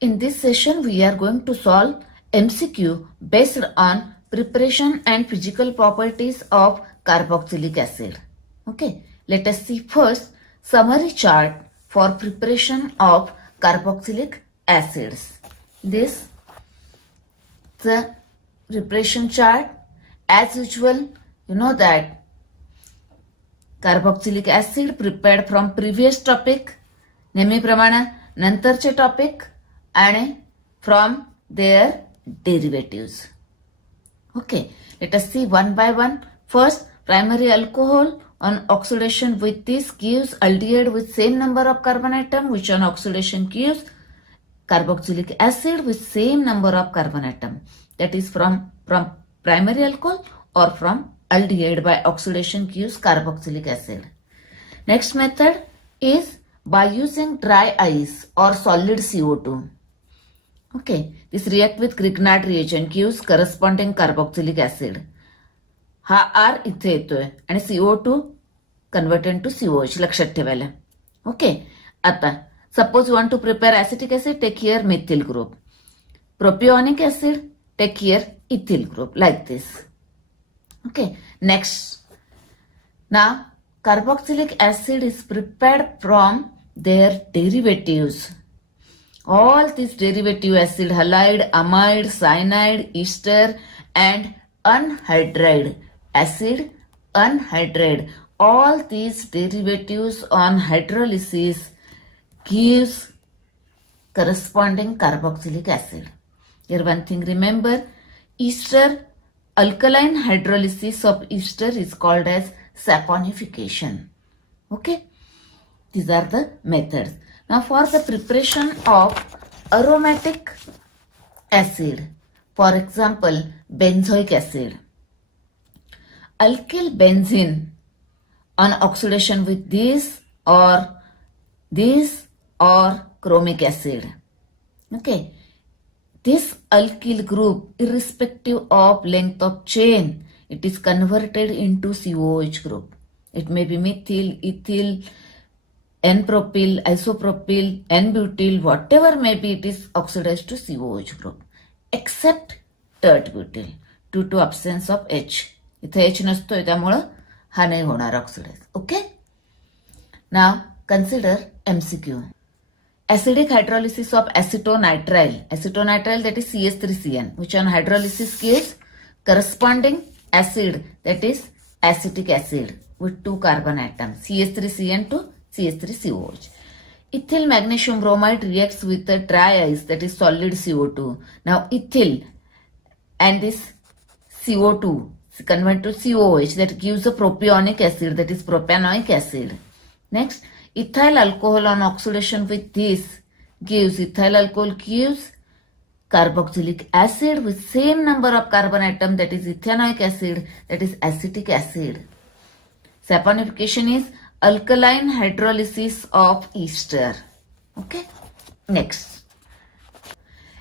In this session, we are going to solve MCQ based on preparation and physical properties of carboxylic acid. Okay, let us see first summary chart for preparation of carboxylic acids. This the preparation chart. As usual, you know that carboxylic acid prepared from previous topic, नेहमीप्रमाणे नंतरचे topic आणि from their derivatives. Okay, let us see one by one. First, primary alcohol on oxidation with this gives aldehyde with same number of carbon atom, which on oxidation gives carboxylic acid with same number of carbon atom. That is from primary alcohol or from aldehyde by oxidation gives carboxylic acid. Next method is by using dry ice or solid CO2. Okay, this react with Grignard reagent gives corresponding carboxylic acid. हा R इथे येतोय आणि CO2 converted to COH लक्षात ठेवायला. Okay, आता suppose you want to prepare acetic acid, take here methyl group. Propionic acid, take here ethyl group like this. Okay, next. Now carboxylic acid is prepared from their derivatives. All these derivative acid, halide, amide, cyanide, ester and anhydride acid, anhydride, all these derivatives on hydrolysis gives corresponding carboxylic acid. Here one thing remember, ester, alkaline hydrolysis of ester is called as saponification. Okay, these are the methods. Now for the preparation of aromatic acid, for example benzoic acid, alkyl benzene on oxidation with this or chromic acid. Okay, this alkyl group, irrespective of length of chain, it is converted into COH group. It may be methyl, ethyl, N-propyl, isopropyl, N-butyl, whatever may be, it is oxidized to COH group, except tert-butyl due to absence of H. इथे H नसतोय त्यामुळे हा नाही होणार oxidize. Okay? Now consider MCQ. Acidic hydrolysis of acetonitrile. Acetonitrile, that is CH3CN, which on hydrolysis gives corresponding acid, that is acetic acid with 2 carbon atoms, CH3CN to CH3COH. Ethyl magnesium bromide reacts with the dry ice, that is solid CO2. Now ethyl and this CO2 convert to COH, that gives a propionic acid, that is propanoic acid. Next, ethyl alcohol on oxidation with this gives, ethyl alcohol gives carboxylic acid with same number of carbon atom, that is ethanoic acid, that is acetic acid. Saponification is alkaline hydrolysis of ester. Okay. Next,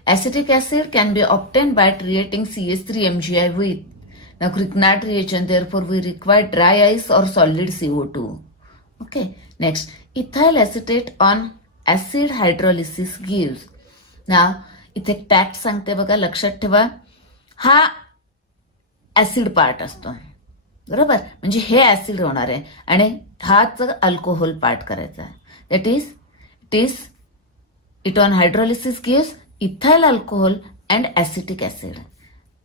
acetic acid can be obtained by treating CH3MgI with. Now Grignard reagent, therefore we require dry ice or solid CO2. Okay. Next, ethyl acetate on acid hydrolysis gives. Now इथे tact सांगते बघा, लक्षात ठेवा, हा acid part असतो बरोबर, म्हणजे हे acid होणार आहे आणि हाच अल्कोहोल पार्ट करायचा आहे. That is it on hydrolysis gives ethyl alcohol and acetic acid.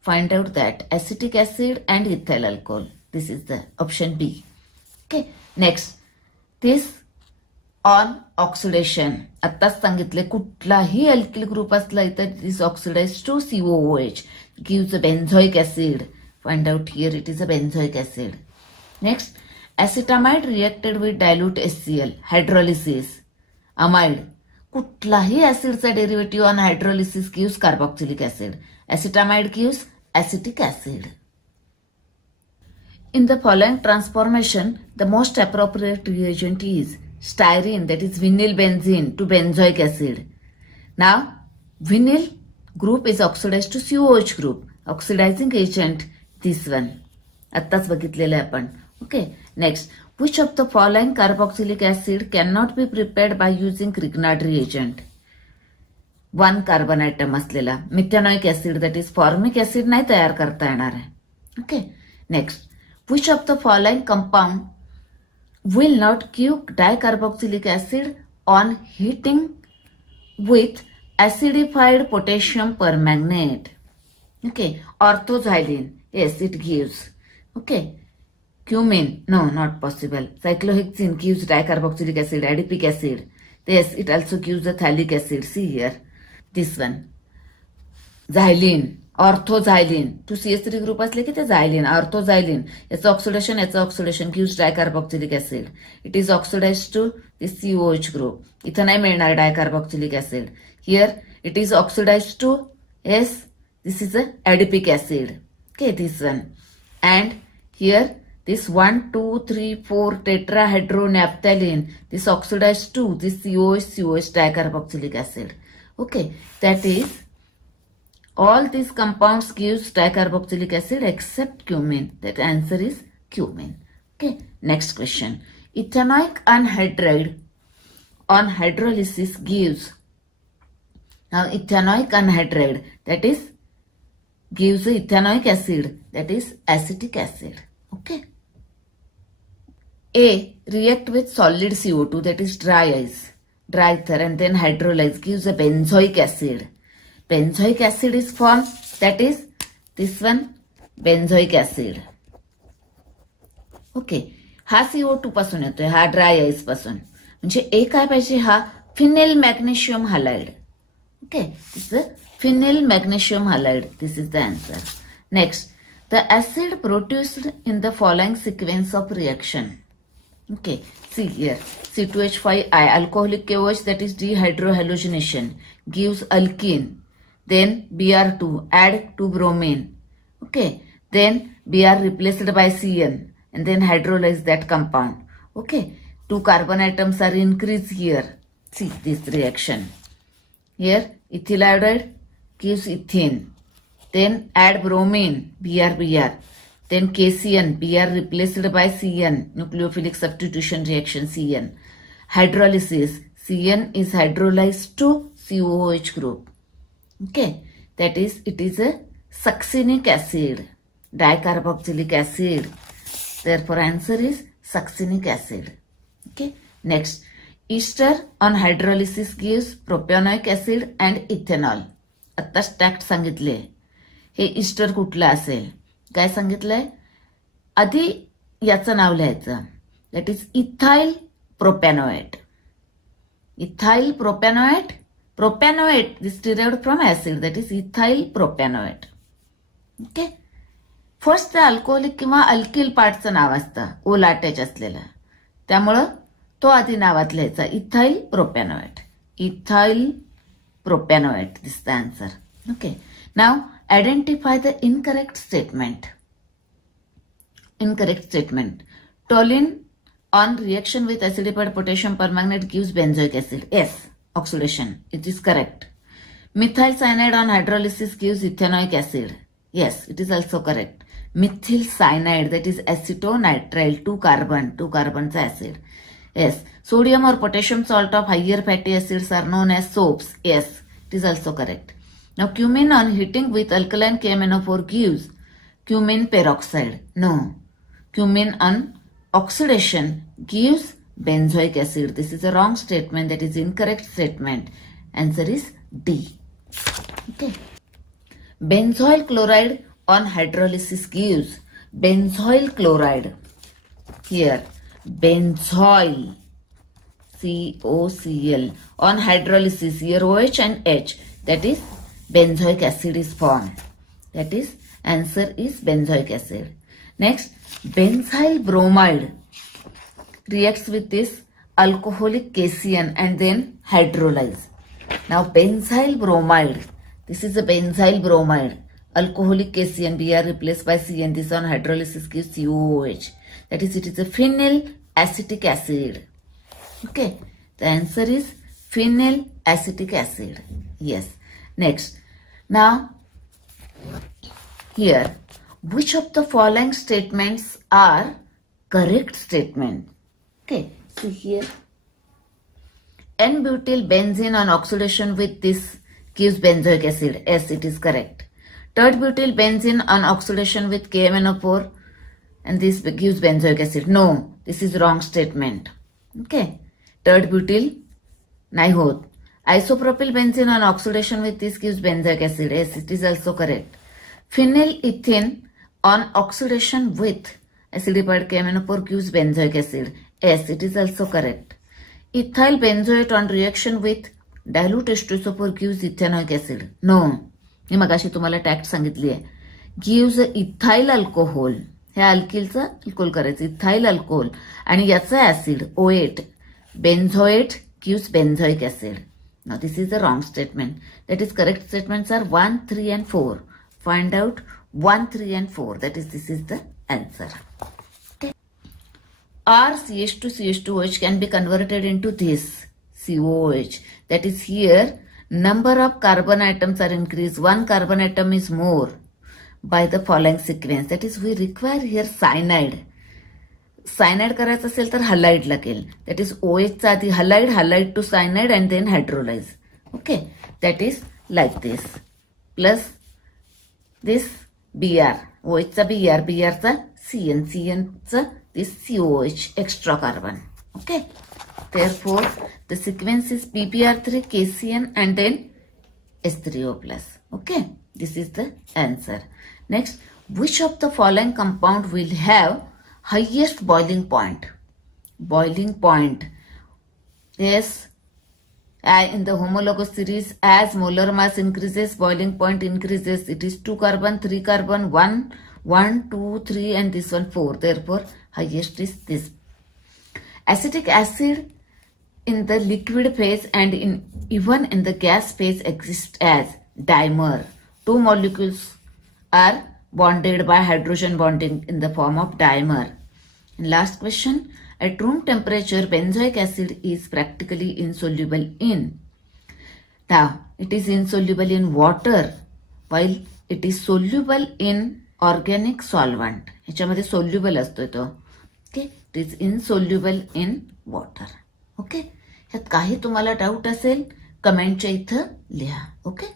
Find out that acetic acid and ethyl alcohol. This is the option B. Okay. Next, this on oxidation. आत्ताच सांगितले कुठलाही alkyl group असला तर this oxidize to COOH gives a benzoic acid. Find out here it is a benzoic acid. Next, acetamide reacted with dilute HCl, hydrolysis. Amide, कुठलाही acidचा derivative on hydrolysis gives carboxylic acid. Acetamide gives acetic acid. In the following transformation, the most appropriate reagent is styrene, that is vinyl benzene to benzoic acid. Now, vinyl group is oxidized to COH group. Oxidizing agent, this one. आत्ताच बघितलेलं आहे आपण. Okay. Next, which of the following carboxylic acid cannot be prepared by using Grignard reagent? 1 carbon atom असलेला methanoic acid that is formic acid नाही तयार करता येणार आहे. Okay, next, which of the following compound will not give dicarboxylic acid on heating with acidified potassium permanganate? Okay, orthoxylene, yes, it gives. Okay, cumin, no, not possible. Cyclohexene gives dicarboxylic acid, adipic acid. Yes, it also gives the phthalic acid. See here, this one, xylene, orthoxylene. 2CH3 group असले की ते xylene, orthoxylene. याचं oxidation gives dicarboxylic acid. It is oxidize to this COH group. इथं नाही मिळणार dicarboxylic acid. Here it is oxidize to S, this is a adipic acid. Okay, this one. And here this 1, 2, 3, 4 tetrahydronaphthalene, this oxidized to this COH dicarboxylic acid. Okay, that is all these compounds gives dicarboxylic acid except cumin. That answer is cumin. Okay, next question. Ethanoic anhydride on hydrolysis gives. Now ethanoic anhydride, that is gives the ethanoic acid, that is acetic acid. Okay. A react with solid CO2, that is dry ice, dry ether, and then hydrolyze gives a benzoic acid. Benzoic acid is formed, that is this one, benzoic acid. Okay, हा CO2 पासून येतोय, हा dry ice पासून. म्हणजे ए काय पाहिजे, हा phenyl magnesium halide. Okay, this is phenyl magnesium halide. This is the answer. Next, the acid produced in the following sequence of reaction. Okay, see here, C2H5I, alcoholic KOH, that is dehydrohalogenation, gives alkene. Then Br2, add to bromine. Okay, then Br replaced by Cn, and then hydrolyze that compound. Okay, 2 carbon atoms are increased here. See this reaction. Here, ethyl iodide gives ethene. Then add bromine, Br. Then KCN, Br replaced by Cn, nucleophilic substitution reaction Cn. Hydrolysis, Cn is hydrolyzed to COOH group. Okay, that is, it is a succinic acid, dicarboxylic acid. Therefore, answer is succinic acid. Okay, next, ester on hydrolysis gives propionic acid and ethanol. आता स्टॅक्ट सांगितले, हे Easter कुठलं असेल, काय सांगितलंय, आधी याचं नाव लिहायचं, that is ethyl propanoate. Ethyl propanoate, propanoate this derived from acid, that is ethyl propanoate. Okay, first त्या अल्कोहोलिक किंवा अल्किल पार्टचं नाव असतं, ओला अटॅच असलेलं, त्यामुळं तो आधी नावात लिहायचा, ethyl propanoate. Ethyl propanoate, this the answer. Okay, now identify the incorrect statement. Incorrect statement. Toluene on reaction with acidified potassium permanganate gives benzoic acid. Yes, oxidation. It is correct. Methyl cyanide on hydrolysis gives ethanoic acid. Yes, it is also correct. Methyl cyanide, that is acetonitrile, 2 carbons acid. Yes. Sodium or potassium salt of higher fatty acids are known as soaps. Yes, it is also correct. Now, cumin on heating with alkaline KMnO4 gives cumin peroxide. No. Cumin on oxidation gives benzoic acid. This is a wrong statement. That is incorrect statement. Answer is D. Okay. Benzoyl chloride on hydrolysis gives benzoyl chloride. Here, benzoyl, COCl, on hydrolysis, here OH and H, that is benzoic acid is formed. That is, answer is benzoic acid. Next, benzyl bromide reacts with this alcoholic KCN and then hydrolyze. Now, benzyl bromide, this is a benzyl bromide, alcoholic KCN, Br replaced by Cn, this on hydrolysis gives COOH. That is, it is a phenyl acetic acid. Okay, the answer is phenyl acetic acid. Yes. Next, now here, which of the following statements are correct statement? Okay, see here, N-butyl benzene on oxidation with this gives benzoic acid. Yes, it is correct. Tert-butyl benzene on oxidation with KMnO4 and this gives benzoic acid. No, this is wrong statement. Okay. Tert-butyl nahi hot. Isopropyl benzene on oxidation with this gives benzoic acid. Yes, it is also correct. Phenylethene on oxidation with acidified KMnO4 gives benzoic acid. Yes, it is also correct. Ethyl benzoate on reaction with dilute H2SO4 gives ethanoic acid. No. मी मगाशी तुम्हाला टॅक्ट सांगितली आहे. Gives ethyl alcohol. ह्या अल्किलचं alcohol करायचं ethyl alcohol आणि याचा acid OH benzoate gives benzoic acid. Now this is the wrong statement. That is correct statements are 1, 3 and 4. Find out 1, 3 and 4. That is, this is the answer. Okay. RCH2CH2OH can be converted into this COOH. That is, here number of carbon atoms are increased. One carbon atom is more by the following sequence. That is, we require here cyanide. Cyanide करायचं असेल तर halide लागेल. That is, OH चा आधी halide to cyanide and then hydrolyze. Okay, that is like this. Plus this Br, OH चा Br चा CN चा this COOH extra carbon. Okay. Therefore, the sequence is PBr3, KCN and then H3O+. Okay, this is the answer. Next, which of the following compound will have highest boiling point? Boiling point. Yes, in the homologous series, as molar mass increases, boiling point increases. It is 2 carbon, 3 carbon, 1, 2, 3 and this one 4. Therefore, highest is this. Acetic acid in the liquid phase and even in the gas phase exists as dimer. Two molecules are bonded by hydrogen bonding in the form of dimer. And last question, at room temperature benzoic acid is practically insoluble in. Now, it is insoluble in water while it is soluble in organic solvent. ह्याच्यामध्ये soluble असतो तो. Okay, it is insoluble in water. Okay, ह्यात काही तुम्हाला doubt असेल कमेंटच्या इथं लिहा. Okay.